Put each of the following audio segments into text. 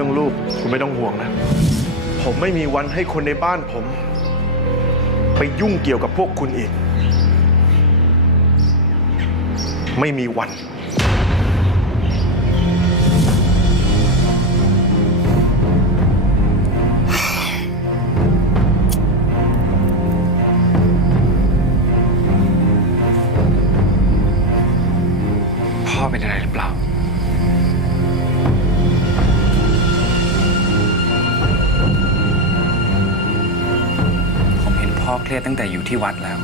รื่องลูกคุณไม่ต้องห่วงนะ ผมไม่มีวันให้คนในบ้านผม ไปยุ่งเกี่ยวกับพวกคุณอีก ไม่มีวัน พ่อเป็นอะไรหรือเปล่า เห็นพ่อเครียดตั้งแต่อยู่ที่วัดแล้ว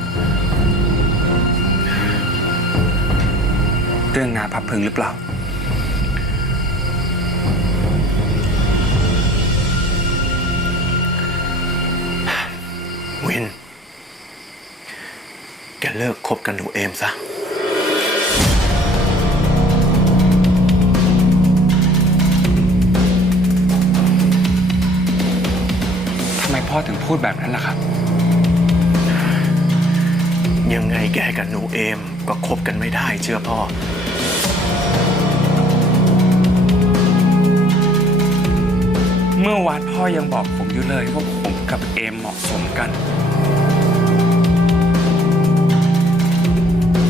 เรื่องงานพับพึงหรือเปล่า วิน แกเลิกคบกันหนูเอมซะทำไมพ่อถึงพูดแบบนั้นล่ะครับ ยังไงแกกับหนูเอมก็คบกันไม่ได้เชื่อพ่อ เมื่อวานพ่อยังบอกผมอยู่เลยว่าผมกับเอมเหมาะสมกัน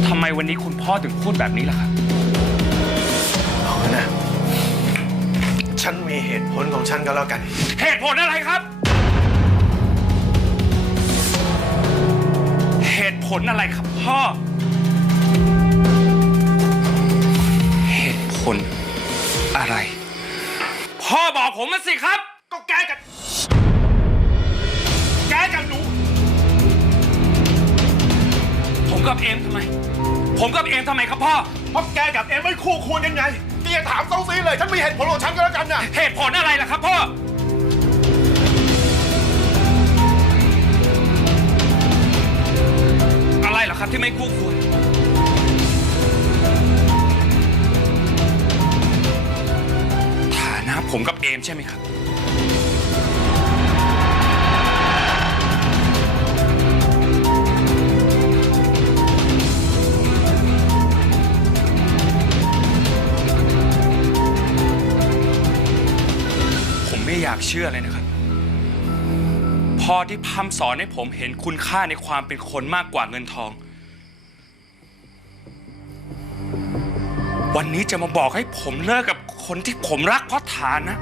ทำไมวันนี้คุณพ่อถึงพูดแบบนี้ล่ะครับ เอานะ ฉันมีเหตุผลของฉันก็แล้วกัน เหตุผลอะไรครับ ลอะไรครับพ่อ เหตุผลอะไร พ่อบอกผมมาสิครับ ก็แกกับ แกกับหนู ผมกับเอมทำไม ผมกับเอมทำไมครับพ่อ เพราะแกกับเอมไม่คู่ควรกันไงแกยังถามเซาซีเลย ฉันมีเหตุผลของฉันก็แล้วกันนะ เหตุผลอะไรล่ะครับพ่อ ไม่คู่ควรฐานะผมกับเอมใช่ไหมครับ ผมไม่อยากเชื่อเลยนะครับ พอที่พร่ำสอนให้ผมเห็นคุณค่าในความเป็นคนมากกว่าเงินทอง วันนี้จะมาบอกให้ผมเลิกกับคนที่ผมรักเพราะฐานะ